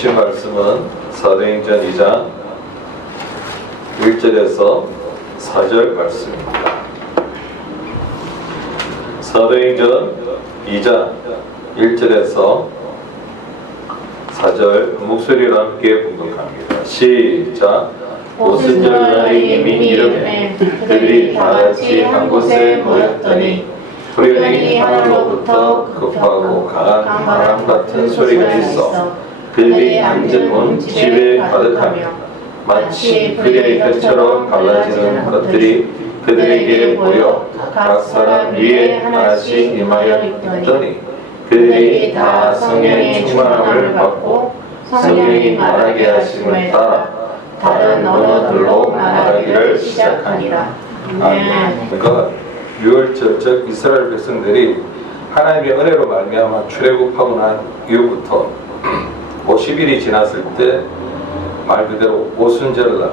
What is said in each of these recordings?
주신 말씀은 사도행전 2장 1절에서 4절 말씀입니다. 사도행전 2장 1절에서 4절 목소리로 함께 봉독합니다. 시작. 오순절날이 이미 이르매 그들이 다같이 한 곳에 모였더니 불현이 하늘로부터 급하고 강한 바람 같은 소리가 있어 그들이 앉은 집에 가득하며 마치 그의 혀처럼 갈라지는 것들이 그들에게 보여 각 사람 위에 하나씩 임하여 있더니 그들이 다 성령의 충만함을 받고 성령이 말하게 하심을 따라 다른 언어들로 말하기를 시작하니라. 그러니까 유월절 이스라엘 백성들이 하나님의 은혜로 말미암아 출애굽하고 난 이후부터 50일이 지났을 때 말 그대로 오순절날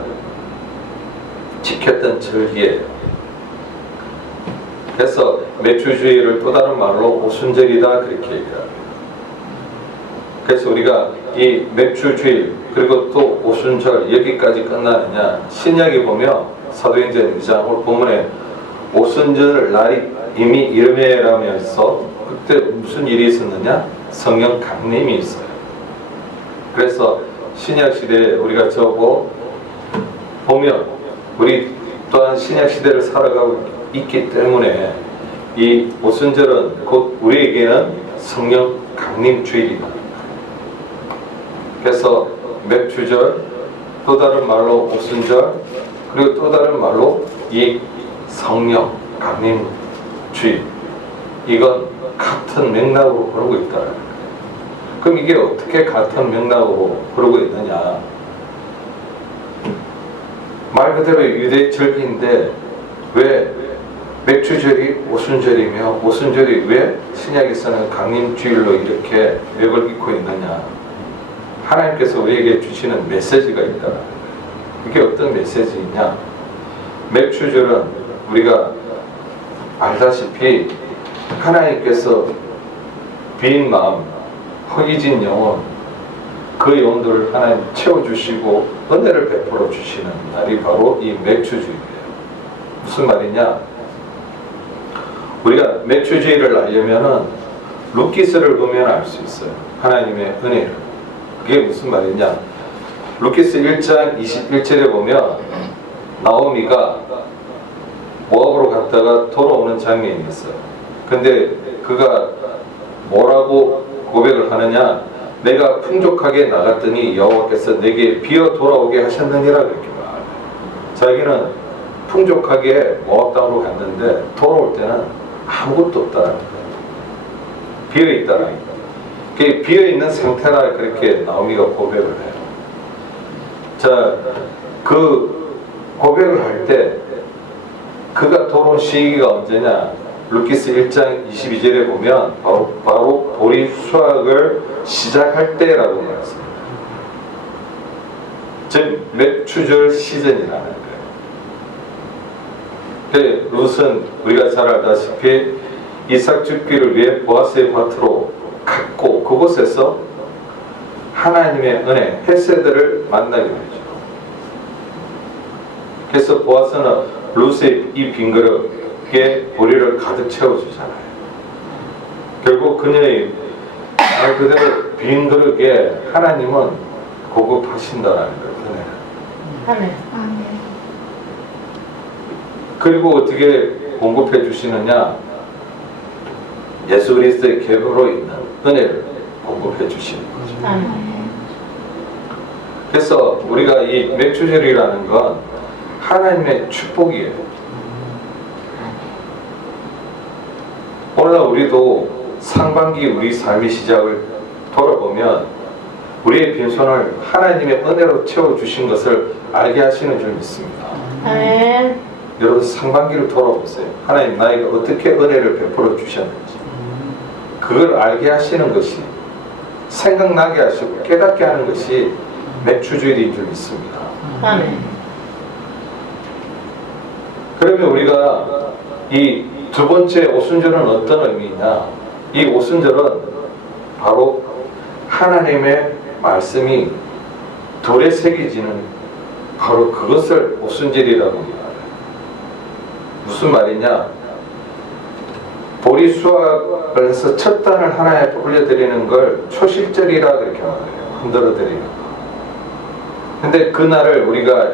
지켰던 절기예요. 그래서 매추주의를 또 다른 말로 오순절이다 그렇게 얘기합니다. 그래서 우리가 이 매추주일 그리고 또 오순절 여기까지 끝나느냐, 신약에 보면 사도행전 2장 오늘 본문에 오순절 날이 이미 이르매라면서 그때 무슨 일이 있었느냐? 성령 강림이 있어요. 그래서 신약 시대에 우리가 저거 보면 우리 또한 신약 시대를 살아가고 있기 때문에 이 오순절은 곧 우리에게는 성령 강림 주일이다. 그래서 맥주절, 또 다른 말로 오순절, 그리고 또 다른 말로 이 성령 강림 주일, 이건 같은 맥락으로 흐르고 있다. 그럼 이게 어떻게 같은 맥락으로 흐르고 있느냐? 말 그대로 유대 절기인데 왜 맥주절이 오순절이며 오순절이 왜 신약에서는 강림주일로 이렇게 맥을 잇고 있느냐? 하나님께서 우리에게 주시는 메시지가 있다. 이게 어떤 메시지이냐? 맥주절은 우리가 알다시피 하나님께서 빈 마음, 허기진 영혼, 그 영혼들을 하나님 채워주시고 은혜를 베풀어 주시는 날이 바로 이 맥주주일이에요. 무슨 말이냐? 우리가 맥주주일을 알려면은 루키스를 보면 알 수 있어요. 하나님의 은혜를. 그게 무슨 말이냐? 루키스 1장 21절에 보면 나오미가 모압으로 갔다가 돌아오는 장면이 있어요. 근데 그가 뭐라고 고백을 하느냐? 내가 풍족하게 나갔더니 여호와께서 내게 비어 돌아오게 하셨느니라 그렇게 말해요. 자기는 풍족하게 모압 땅으로 갔는데 돌아올 때는 아무것도 없다라는 거예요. 비어 있다라는 거예요. 비어 있는 상태라 그렇게 나오미가 고백을 해요. 자, 그 고백을 할 때 그가 돌아온 시기가 언제냐? 루키스 1장 22절에 보면 바로 보리 수확을 시작할 때라고 말했습니다. 즉 맥추절 시즌이라는 거예요. 룻은 우리가 잘 알다시피 이삭 죽기를 위해 보아스의 밭으로 갔고 그곳에서 하나님의 은혜, 헤세드를 만나게 되죠. 그래서 보아스는 룻의 이 빈 그릇에 보리를 가득 채워주잖아요. 결국 그녀의 말 그대로 빈 그릇에 하나님은 공급하신다라는 거예요. 아멘. 그리고 어떻게 공급해 주시느냐? 예수 그리스도의 계보로 있는 은혜를 공급해 주시는 거죠. 아멘. 그래서 우리가 이 맥주절이라는 건 하나님의 축복이에요. 오늘날 우리도 상반기 우리 삶의 시작을 돌아보면 우리의 빈손을 하나님의 은혜로 채워주신 것을 알게 하시는 줄 믿습니다. 아멘. 여러분 상반기를 돌아보세요. 하나님 나에게 어떻게 은혜를 베풀어 주셨는지 그걸 알게 하시는 것이, 생각나게 하시고 깨닫게 하는 것이 맥주주일인 줄 믿습니다. 아멘. 그러면 우리가 이 두 번째 오순절은 어떤 의미냐? 이 오순절은 바로 하나님의 말씀이 돌에 새기지는 바로 그것을 오순절이라고 말해요. 무슨 말이냐? 보리수확을 해서 첫 단을 하나에 올려드리는 걸 초실절이라 그렇게 말해요. 흔들어드리는 거. 근데 그날을 우리가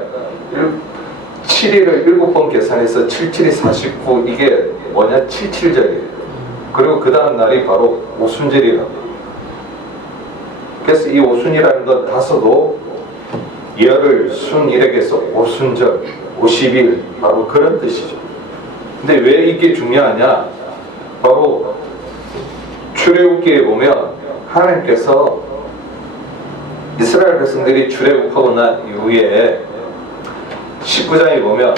7일을 7번 계산해서 77이 49, 이게 뭐냐? 77절이에요. 그리고 그 다음 날이 바로 오순절이라고. 그래서 이 오순이라는 건 다소도 열흘, 순일에게서 오순절, 50일, 바로 그런 뜻이죠. 근데 왜 이게 중요하냐? 바로 출애굽기에 보면 하나님께서 이스라엘 백성들이 출애굽하고 난 이후에 19장에 보면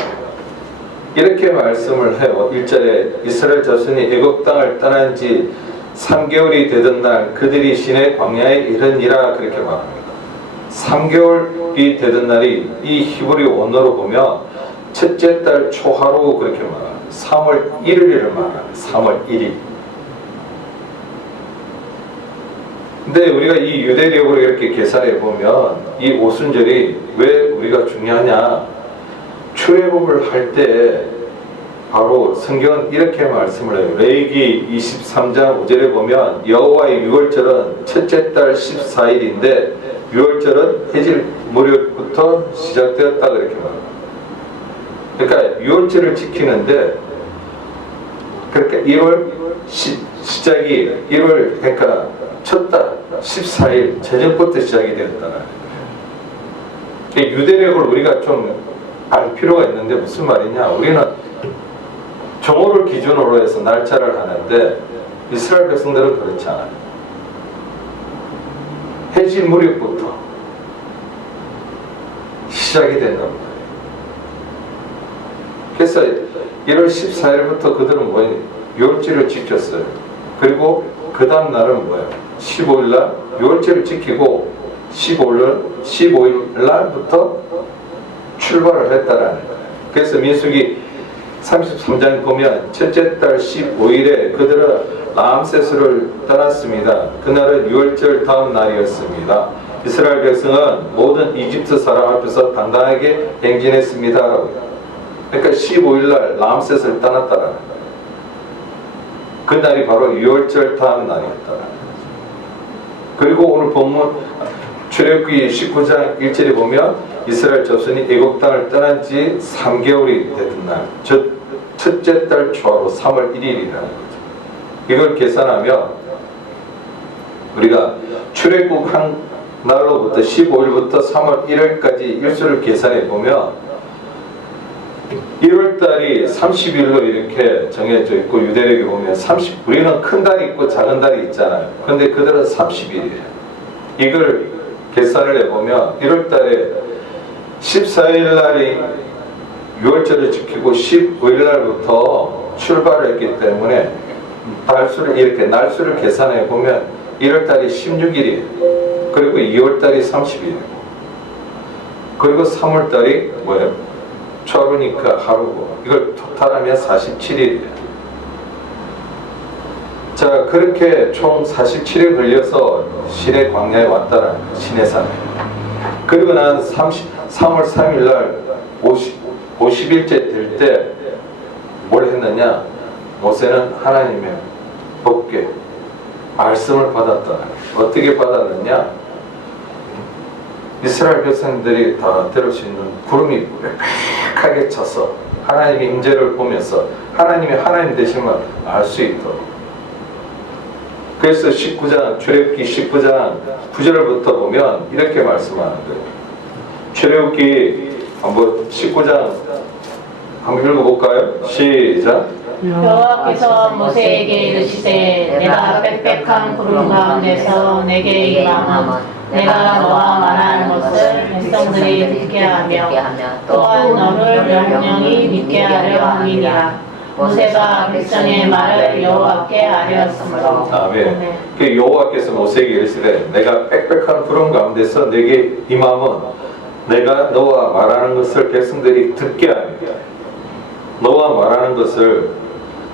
이렇게 말씀을 해요. 1절에 이스라엘 자손이 애굽 땅을 떠난 지 3개월이 되던 날 그들이 시내 광야에 이르니라 그렇게 말합니다. 3개월이 되던 날이 이 히브리 원어로 보면 첫째 달 초하루 그렇게 말합니다. 3월 1일을 말합니다. 3월 1일. 근데 우리가 이 유대력으로 이렇게 계산해 보면 이 오순절이 왜 우리가 중요하냐? 출애굽을 할 때 바로 성경은 이렇게 말씀을 해요. 레위기 23장 5절에 보면 여호와의 유월절은 첫째 달 14일인데 유월절은 해질 무렵부터 시작되었다 그렇게 말합니다. 그러니까 유월절을 지키는데 그러니까 1월 시작이 1월 그러니까 첫 달 14일 저녁부터 시작이 되었다. 유대력을 우리가 좀 알 필요가 있는데 무슨 말이냐? 우리는 정오를 기준으로 해서 날짜를 하는데 이스라엘 백성들은 그렇지 않아요. 해질 무렵부터 시작이 된단 말이에요. 그래서 1월 14일부터 그들은 뭐예요? 유월절을 지켰어요. 그리고 그 다음 날은 뭐예요? 15일날 유월절을 지키고 15일 날부터 출발을 했다라는 거예요. 그래서 민수기 33장 보면 첫째 달 15일에 그들은 라암세스를 떠났습니다. 그날은 유월절 다음 날이었습니다. 이스라엘 백성은 모든 이집트 사람 앞에서 당당하게 행진했습니다. 그러니까 15일날 라암세스를 떠났다라는 거예요. 그날이 바로 유월절 다음 날이었다라는 거예요. 그리고 오늘 본문 출애굽기 19장 1절에 보면 이스라엘 자손이 애굽 땅을 떠난 지 3개월이 되던 날, 즉 첫째 달 초하루 3월 1일이라는 거죠. 이걸 계산하면 우리가 출애굽한 날로부터 15일부터 3월 1일까지 일수를 계산해 보면 1월 달이 30일로 이렇게 정해져 있고 유대력에 보면 우리는 큰 달이 있고 작은 달이 있잖아요. 그런데 그들은 30일이에요. 이걸 계산을 해보면 1월 달에 14일 날이 유월절을 지키고 15일 날부터 출발을 했기 때문에 날수를 계산해 보면 1월 달이 16일이에요. 그리고 2월 달이 30일이에요. 그리고 3월 달이 뭐예요? 초하루니까 하루고 이걸 토탈하면 47일이에요. 자, 그렇게 총 47일 걸려서 시내 광야에 왔다라는 거예요. 시내산에. 그리고 난 3월 3일 날 50일째 될 때 뭘 했느냐? 모세는 하나님의 법궤 말씀을 받았다. 어떻게 받았느냐? 이스라엘 백성들이 다 들을 수 있는 구름이 빽빽하게 쳐서 하나님의 임재를 보면서 하나님이 하나님 되심을 알 수 있도록. 그래서 19장 출애굽기 19장 9절부터 보면 이렇게 말씀하는 거예요. 출애굽기 한번 19장 한번 읽어볼까요? 시작. 여호와께서 모세에게 이르시되 내가 빽빽한 구름 가운데서 내게 임함은 내가 너와 말하는 것을 백성들이 듣게 하며 또한 너를 영영히 믿게 하려 함이니라. 모세가 백성의 말을 여호와께 아뢰었으므로. 아멘. 그 여호와께서 모세에게 이르시되 내가 빽빽한 구름 가운데서 내게 임함은 내가 너와 말하는 것을 백성들이 듣게 하며 너와 말하는 것을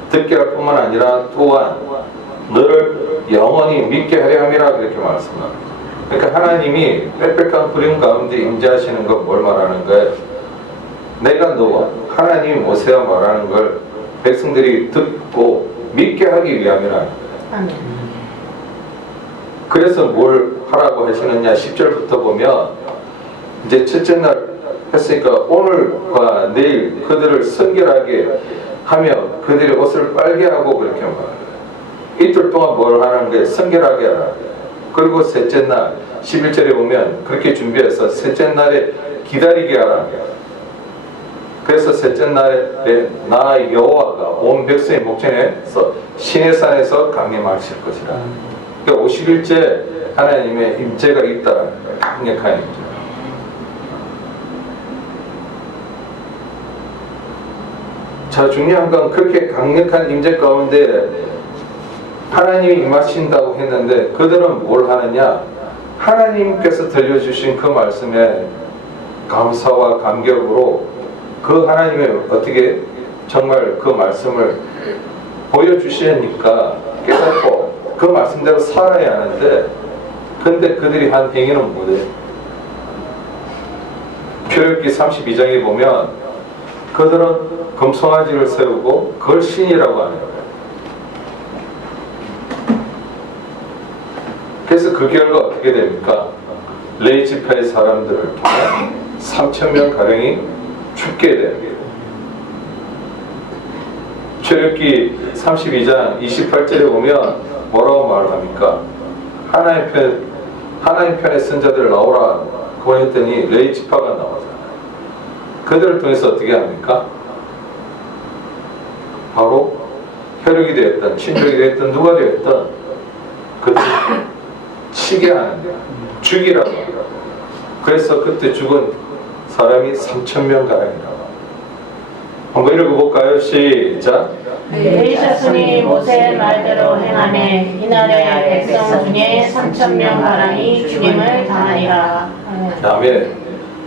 듣게 할 뿐만 아니라 또한 너를 영원히 믿게 하려 함이라 그렇게 말씀합니다. 그러니까 하나님이 빽빽한 구름 가운데 임재하시는 건 뭘 말하는 거예요? 내가 너와 하나님이 모세와 말하는 걸 백성들이 듣고 믿게 하기 위함이라. 아멘. 그래서 뭘 하라고 하시느냐 10절부터 보면 이제 첫째 날 했으니까 오늘과 내일 그들을 성결하게 하며 그들의 옷을 빨게 하고 그렇게 말해요. 이틀 동안 뭘 하는 거예요? 성결하게 하라. 그리고 셋째 날 11절에 보면 그렇게 준비해서 셋째 날에 기다리게 하라. 그래서 셋째 날에 나 여호와가 온 백성의 목전에서 시내산에서 강림하실 것이라. 그러니까 50일째 하나님의 임재가 있다라는 거예요. 강력한 임재. 자, 중요한 건 그렇게 강력한 임재 가운데 하나님이 임하신다고 했는데 그들은 뭘 하느냐? 하나님께서 들려주신 그 말씀에 감사와 감격으로 그 하나님의 어떻게 정말 그 말씀을 보여주시니까 깨닫고 그 말씀대로 살아야 하는데 근데 그들이 한 행위는 뭐예요? 출애굽기 32장에 보면 그들은 금송아지를 세우고 그걸 신이라고 하는 거예요. 그래서 그 결과 어떻게 됩니까? 레위 지파의 사람들을 통해 3,000명 가량이 죽게 됩니다. 출애굽기 32장 28절에 보면 뭐라고 말을 합니까? 하나님 편의 선자들 나오라 그거 했더니 레위 지파가 나오잖아요. 그들을 통해서 어떻게 합니까? 바로 혈육이 되었던 친족이 되었던 누가 되었던 그들 치게 하는 거야. 죽이라고 하더라고요. 그래서 그때 죽은 사람이 3,000명 가량이라고. 한번 읽어볼까요? 시작. 되셨으니 모세의 말대로 행하매 이날에 백성 중에 3,000명 가량이 죽임을 당하니라. 아멘.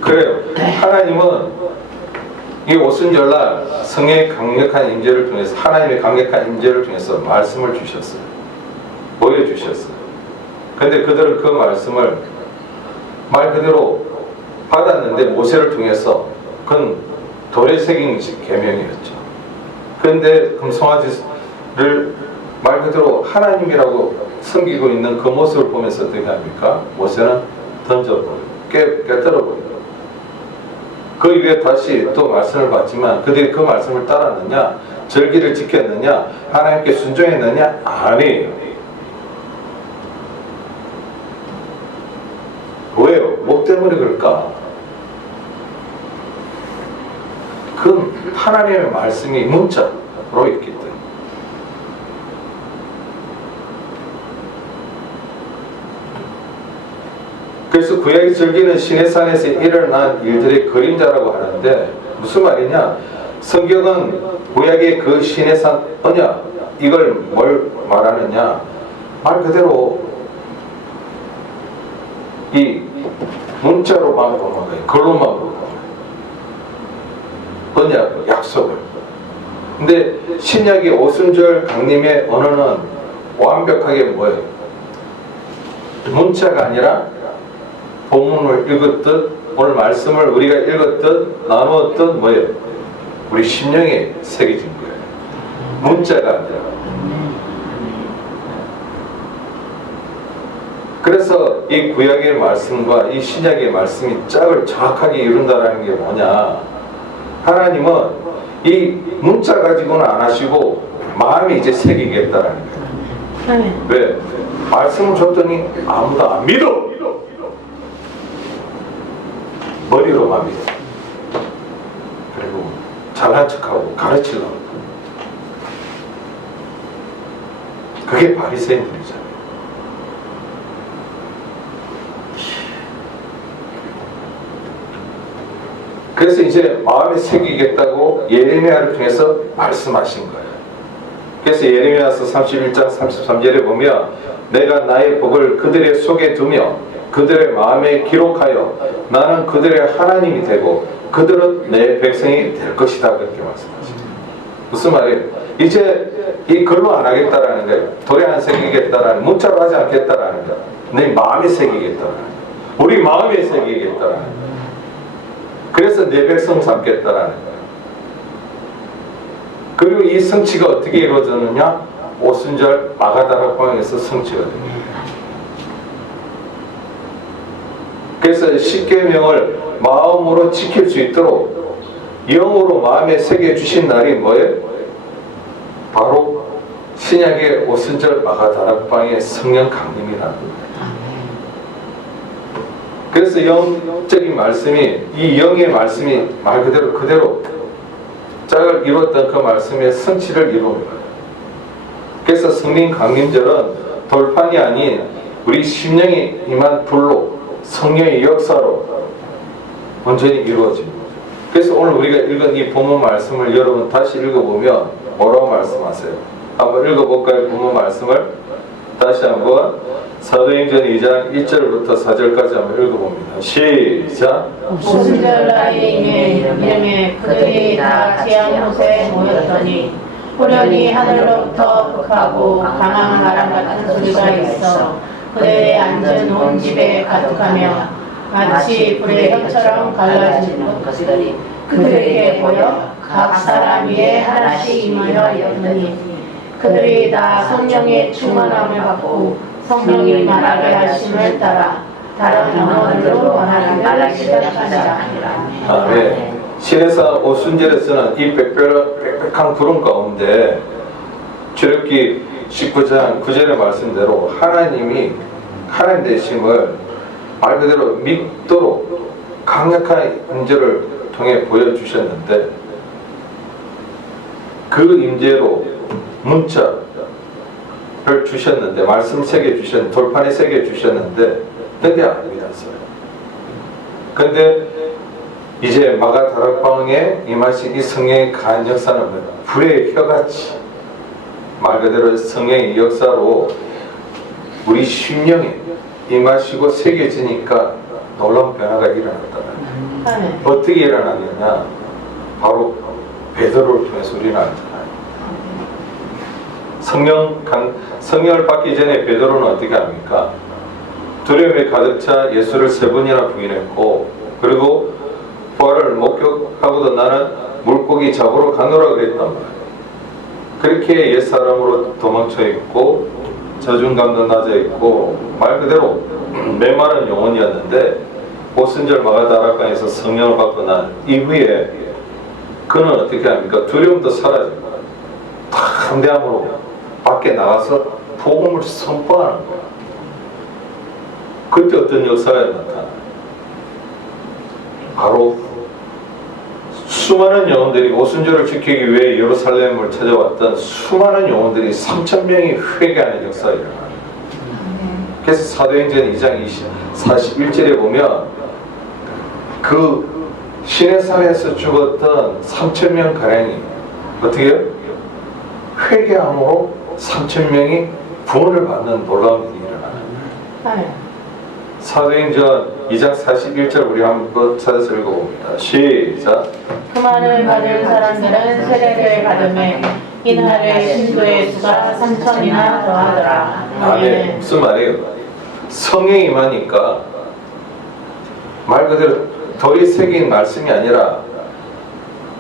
그래요. 하나님은 이 오순절날 성의 강력한 임재를 통해서 하나님의 강력한 임재를 통해서 말씀을 주셨어요. 보여주셨어요. 근데 그들은 그 말씀을 말 그대로 받았는데 모세를 통해서 그건 돌에 새긴 계명이었죠. 그런데 금송아지를 말 그대로 하나님이라고 섬기고 있는 그 모습을 보면서 어떻게 합니까? 모세는 던져버리고 깨뜨려버리고 그 이후에 다시 또 말씀을 받지만 그들이 그 말씀을 따랐느냐? 절기를 지켰느냐? 하나님께 순종했느냐? 아니에요. 왜요? 뭐 때문에 그럴까? 그건 하나님의 말씀이 문자로 있기 때문에. 그래서 구약의 절기는 시내산에서 일어난 일들의 그림자라고 하는데 무슨 말이냐? 성경은 구약의 그 시내산 언약 이걸 뭘 말하느냐? 말 그대로 이 문자로만 보는 거예요. 글로만 보는 거예요. 언약, 약속을. 근데 신약의 오순절 강림의 언어는 완벽하게 뭐예요? 문자가 아니라 본문을 읽었듯 오늘 말씀을 우리가 읽었듯 나누었듯 뭐예요? 우리 심령에 새겨진 거예요. 문자가 아니라. 그래서 이 구약의 말씀과 이 신약의 말씀이 짝을 정확하게 이룬다는 게 뭐냐? 하나님은 이 문자 가지고는 안 하시고 마음에 이제 새기겠다라는 거예요. 왜? 말씀을 줬더니 아무도 안 믿어. 머리로만 믿어. 그리고 잘난 척하고 가르치려고. 그게 바리새인들이잖아요. 그래서 이제 마음에 새기겠다고 예레미야를 통해서 말씀하신 거예요. 그래서 예레미야서 31장 33절에 보면 내가 나의 복을 그들의 속에 두며 그들의 마음에 기록하여 나는 그들의 하나님이 되고 그들은 내 백성이 될 것이다. 그렇게 말씀하십니다. 무슨 말이에요? 이제 이 글로 안 하겠다라는 거예요. 돌에 안 새기겠다라는, 문자로 하지 않겠다라는 거예요. 내 마음에 새기겠다. 우리 마음에 새기겠다. 그래서 내 백성 삼겠다라는 거예요. 그리고 이 성취가 어떻게 이루어졌느냐? 오순절 마가다락방에서 성취가 됩니다. 그래서 십계명을 마음으로 지킬 수 있도록 영으로 마음에 새겨 주신 날이 뭐예요? 바로 신약의 오순절 마가다락방의 성령 강림이라는 거예요. 그래서 영적인 말씀이, 이 영의 말씀이 말 그대로 짝을 이루었던 그 말씀의 성취를 이룹니다. 그래서 성령 강림절은 돌판이 아닌 우리 심령이 임한 불로, 성령의 역사로 온전히 이루어집니다. 그래서 오늘 우리가 읽은 이 본문 말씀을 여러분 다시 읽어보면 뭐라고 말씀하세요? 한번 읽어볼까요? 본문 말씀을 다시 한번 사도행전 2장 1절부터 4절까지 한번 읽어봅니다. 시작. 오순절 날의 이름에 그들이 다 지향 곳에 모였더니 호련히 하늘로부터 극하고 강한 바람 같은 소리가 있어 그들의 앉은 온 집에 가득하며 마치 불의 혀처럼 갈라진 것들이 그들에게 보여 각 사람 위에 하나씩 임하여 있더니 그들이 다 성령의 충만함을 받고 성령이 말하게 하심을 따라 다른 언어들로 말하기 시작하니라. 아멘. 신해사 오순절에서는 이 빽빽한 구름 가운데 출애굽기 19장 9절의 말씀대로 하나님이 하나님 되심을 말 그대로 믿도록 강력한 임재를 통해 보여주셨는데 그 임재로 문자를 주셨는데 말씀 새겨 주셨는데 돌판에 새겨 주셨는데 근데 안 믿었어요. 근데 이제 마가다락방에 임하신 이 성령의 강한 역사는 불의 혀같이 말 그대로 성령의 역사로 우리 심령에 임하시고 새겨지니까 놀라운 변화가 일어났다는 거예요. 어떻게 일어났느냐? 바로 베드로를 통해서 우리는 알잖아요. 성령을 받기 전에 베드로는 어떻게 합니까? 두려움에 가득 차 예수를 3번이나 부인했고 그리고 부활을 목격하고도 나는 물고기 잡으러 가노라 그랬단 말이에요. 그렇게 옛사람으로 도망쳐 있고 자존감도 낮아 있고 말 그대로 메마른 영혼이었는데 오순절 마가다락방에서 성령을 받고 난 이후에 그는 어떻게 합니까? 두려움도 사라지고 담대함으로 밖에 나가서 복음을 선포하는 거예요. 그때 어떤 역사가 나타나요? 바로 수많은 영혼들이 오순절을 지키기 위해 예루살렘을 찾아왔던 수많은 영혼들이 3,000명이 회개하는 역사가 일어나요. 그래서 사도행전 2장 41절에 보면 그 시내산에서 죽었던 3,000명 가량이 어떻게 해요? 회개함으로 3,000명이 구원을 받는 놀라운 일이 일어나요. 사도행전 2장 41절 우리 한번 찾아서 읽어봅니다. 시작. 그만을 받은 사람들은 세례를 받음에 이날의 신도의 수가 3,000이나 더하더라. 아멘. 무슨 말이에요? 성령이 임하니까 말 그대로 돌이 새긴 말씀이 아니라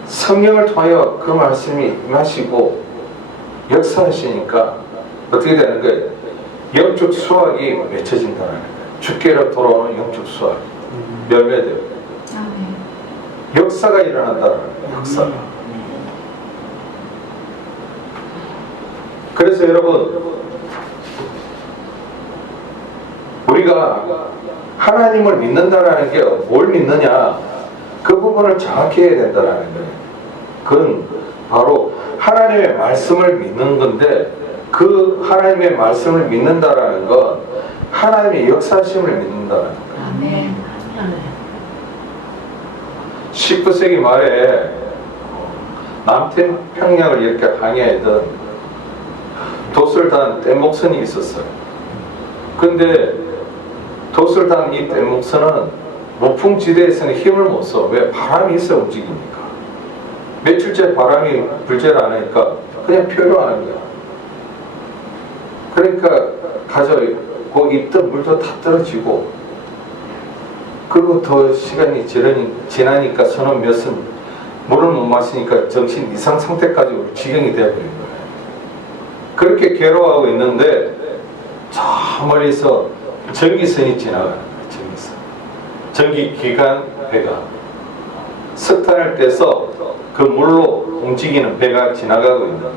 성령을 통하여 그 말씀이 임하시고 역사하시니까 어떻게 되는 거예요? 영적 수학이 맺혀진다는 거예요. 주께로 돌아오는 영적 수학 멸매돼요. 역사가 일어난다는 거예요. 역사가. 그래서 여러분 우리가 하나님을 믿는다는 게 뭘 믿느냐 그 부분을 정확히 해야 된다는 거예요. 그건 바로 하나님의 말씀을 믿는 건데 그 하나님의 말씀을 믿는다라는 건 하나님의 역사심을 믿는다는 거예요. 19세기 말에 남태평양을 이렇게 항해하던 도술단 떼목선이 있었어요. 근데 도술단 이 떼목선은 무풍지대에서는 힘을 못 써. 왜? 바람이 있어 움직이니까. 며칠째 바람이 불지를 않으니까 그냥 표류하는 거야. 그러니까 가져 그 입던 물도 다 떨어지고, 그리고 더 시간이 지나니까 서너 몇은 물을 못 마시니까 정신 이상 상태까지 올 지경이 되어버린 거예요. 그렇게 괴로워하고 있는데 저 멀리서 전기선이 지나가는 거예요. 전기선. 전기기관 배가 석탄을 떼서 그 물로 움직이는 배가 지나가고 있는 거예요.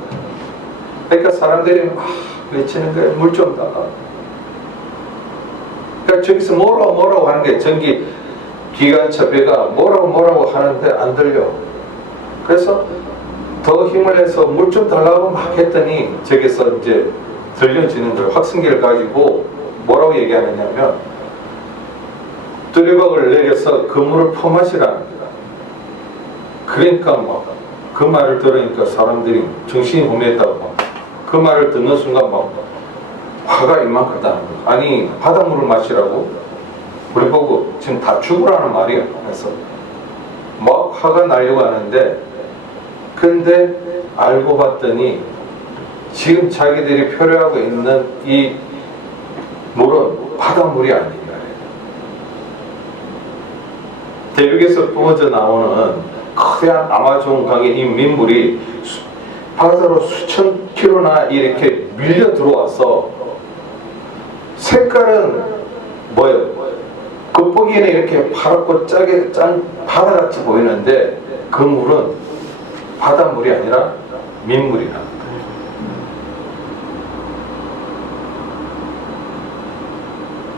그러니까 사람들이 막 외치는 거예요. 물 좀 달라. 그러니까 저기서 뭐라고 하는 게 전기기관차 배가 뭐라고 하는데 안 들려. 그래서 더 힘을 내서 물 좀 달라고 막 했더니 저기서 이제 들려지는 거예요. 확성기를 가지고 뭐라고 얘기하느냐면 두레박을 내려서 그 물을 퍼마시라는 거야. 그러니까 막 그 말을 들으니까 사람들이 정신이 혼미했다고 그 말을 듣는 순간 막 화가 이만하다는 거야. 아니 바닷물을 마시라고? 우리 보고 지금 다 죽으라는 말이야. 그래서 막 화가 나려고 하는데, 근데 알고 봤더니 지금 자기들이 표류하고 있는 이 물은 바닷물이 아니야. 대륙에서 뿜어져 나오는 거대한 아마존 강의 이 민물이 바다로 수천 킬로나 이렇게 밀려 들어와서 색깔은 뭐예요? 겉보기에는 이렇게 파랗고 짜게 짠 바다같이 보이는데 그 물은 바닷물이 아니라 민물이라.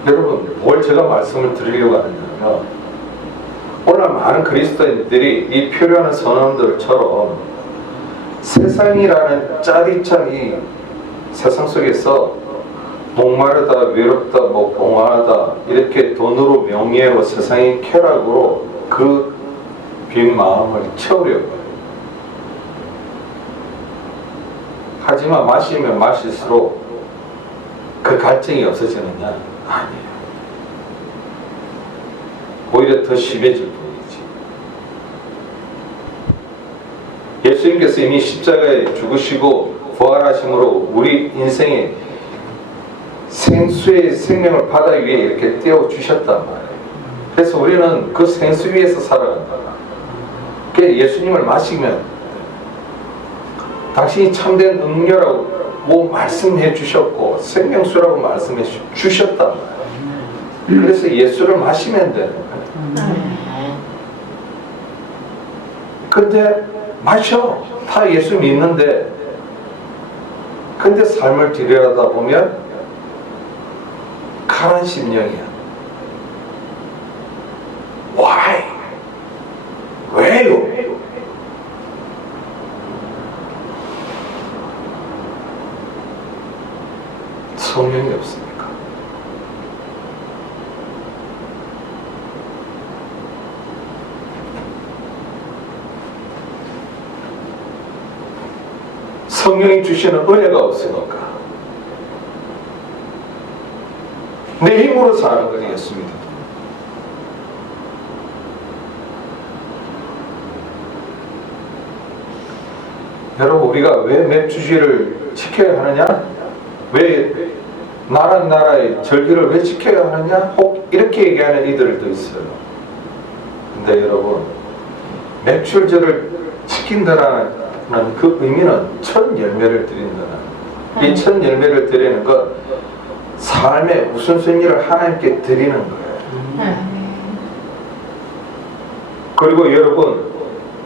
여러분, 뭘 제가 말씀을 드리려고 하느냐면, 오늘 많은 그리스도인들이 이 표류하는 선원들처럼 세상이라는 짜릿한 이 세상 속에서 목마르다, 외롭다, 뭐 공허하다 이렇게 돈으로 명예로 세상의 쾌락으로 그 빈 마음을 채우려고 해요. 하지만 마시면 마실수록 그 갈증이 없어지느냐? 아니에요. 오히려 더 심해질 뿐이지. 예수님께서 이미 십자가에 죽으시고 부활하심으로 우리 인생에 생수의 생명을 바다 위에 이렇게 띄워주셨단 말이에요. 그래서 우리는 그 생수 위에서 살아간다. 그래서 예수님을 마시면 당신이 참된 음료라고 말씀해 주셨고 생명수라고 말씀해 주셨단 말이에요. 그래서 예수를 마시면 되는 거예요. 근데 마셔. 다 예수 믿는데, 근데 삶을 들여다보다 보면 가난 심령이야. Why? 왜요? 성령이 없으니까. 성령이 주시는 은혜가 없으니까. 내 힘으로 사는 것이 예수입니다. 여러분, 우리가 왜 맥주주의를 지켜야 하느냐? 왜 나라의 절기를 왜 지켜야 하느냐? 혹 이렇게 얘기하는 이들도 있어요. 근데 여러분, 맥주절을 지킨다라는 그 의미는 첫 열매를 드린다는, 이 첫 열매를 드리는 것, 삶의 우선순위를 하나님께 드리는 거예요. 그리고 여러분,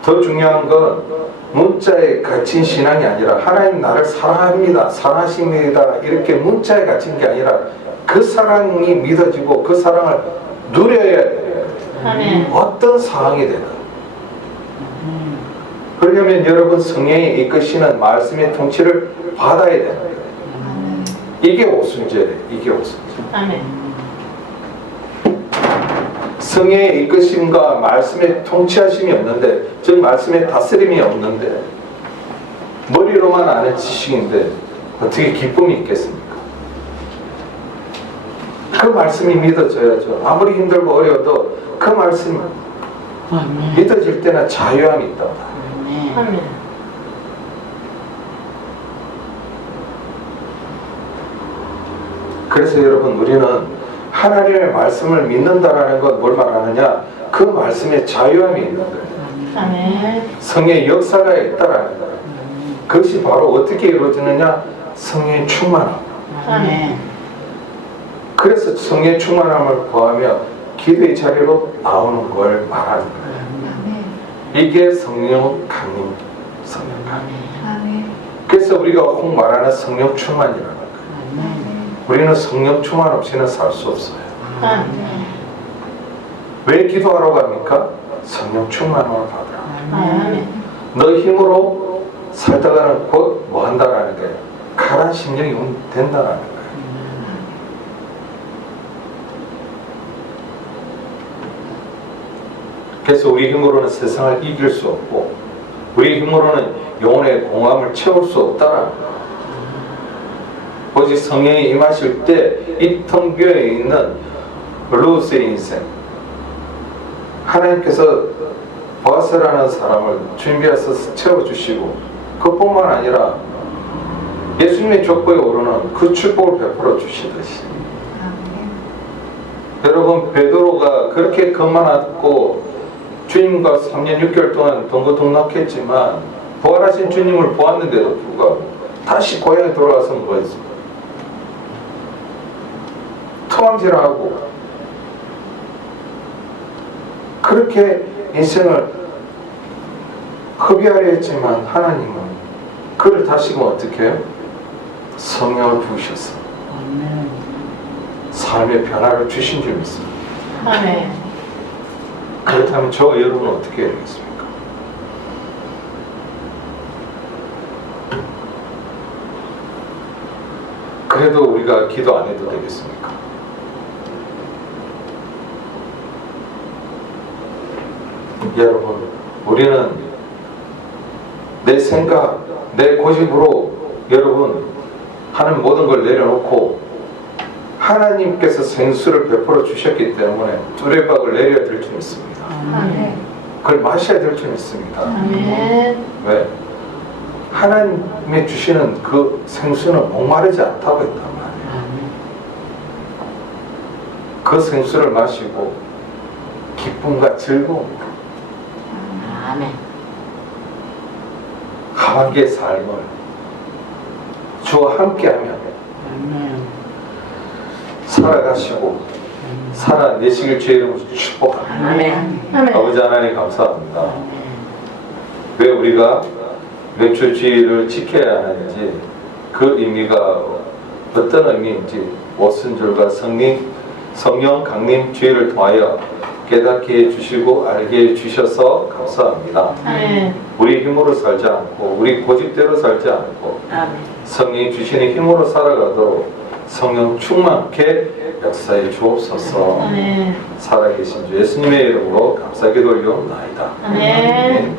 더 중요한 건 문자에 갇힌 신앙이 아니라 하나님 나를 사랑합니다, 사랑하십니다 이렇게 문자에 갇힌 게 아니라 그 사랑이 믿어지고 그 사랑을 누려야 돼요. 어떤 상황이 되든. 그러려면 여러분 성령이 이끄시는 말씀의 통치를 받아야 되는 거예요. 이게 오순절이에요. 이게 오순절. 성령의 이끄심과 말씀의 통치하심이 없는데, 즉 말씀의 다스림이 없는데, 머리로만 아는 지식인데 어떻게 기쁨이 있겠습니까? 그 말씀이 믿어져야죠. 아무리 힘들고 어려워도 그 말씀이 믿어질 때는 자유함이 있다. 그래서 여러분, 우리는 하나님의 말씀을 믿는다라는 건 뭘 말하느냐? 그 말씀에 자유함이 있는 거예요. 아멘. 성령의 역사가 있다라는 거예요. 그것이 바로 어떻게 이루어지느냐? 성령의 충만함. 아멘. 그래서 성령의 충만함을 구하며 기도의 자리로 나오는 걸 말하는 거예요. 이게 성령 강림, 성령 강림. 그래서 우리가 꼭 말하는 성령 충만이라는 거예요. 우리는 성령 충만 없이는 살 수 없어요. 아멘. 왜 기도하러 갑니까? 성령 충만함을 받으라. 아멘. 너 힘으로 살다가는 곧 뭐 한다라는 거예요. 가란 심령이 된다라는 거예요. 그래서 우리 힘으로는 세상을 이길 수 없고, 우리 힘으로는 영혼의 공허함을 채울 수 없다라는 거예요. 오직 성령이 임하실 때 이 텅 비어 있는 루스의 인생, 하나님께서 보아스라는 사람을 준비해서 채워주시고, 그뿐만 아니라 예수님의 족보에 오르는 그 축복을 베풀어 주시듯이, 여러분, 베드로가 그렇게 겁만 안고 주님과 3년 6개월 동안 동거동락했지만 부활하신 주님을 보았는데도 불구하고 다시 고향에 돌아가서 뭐 했습니까? 토항질하고 그렇게 인생을 허비하려 했지만 하나님은 그를 다시금 어떻게 해요? 성령을 부으셔서 삶의 변화를 주신 줄 믿습니다. 아멘. 그렇다면 저와 여러분은 어떻게 해야 되겠습니까? 그래도 우리가 기도 안 해도 되겠습니까? 여러분, 우리는 내 생각, 내 고집으로 여러분 하는 모든 걸 내려놓고 하나님께서 생수를 베풀어 주셨기 때문에 두레박을 내려야 될 줄 믿습니다. 아멘. 그걸 마셔야 될 줄 믿습니다. 아멘. 왜? 하나님이 주시는 그 생수는 목마르지 않다고 했단 말이에요. 그 생수를 마시고 기쁨과 즐거움, 아멘. 하반기의 삶을 주와 함께하며 살아가시고 살아내시길 주의 이름으로 축복합니다. 아멘. 아멘. 아버지 하나님 감사합니다. 왜 우리가 맥주 주의를 지켜야 하는지, 그 의미가 어떤 의미인지 오순절과 성령 강림 주의를 통하여 깨닫게 해주시고 알게 해주셔서 감사합니다. 아멘. 우리 힘으로 살지 않고 우리 고집대로 살지 않고 아멘. 성령이 주시는 힘으로 살아가도록 성령 충만케 역사해 주옵소서. 아멘. 살아계신 주 예수님의 이름으로 감사기도 올려옵나이다. 아멘.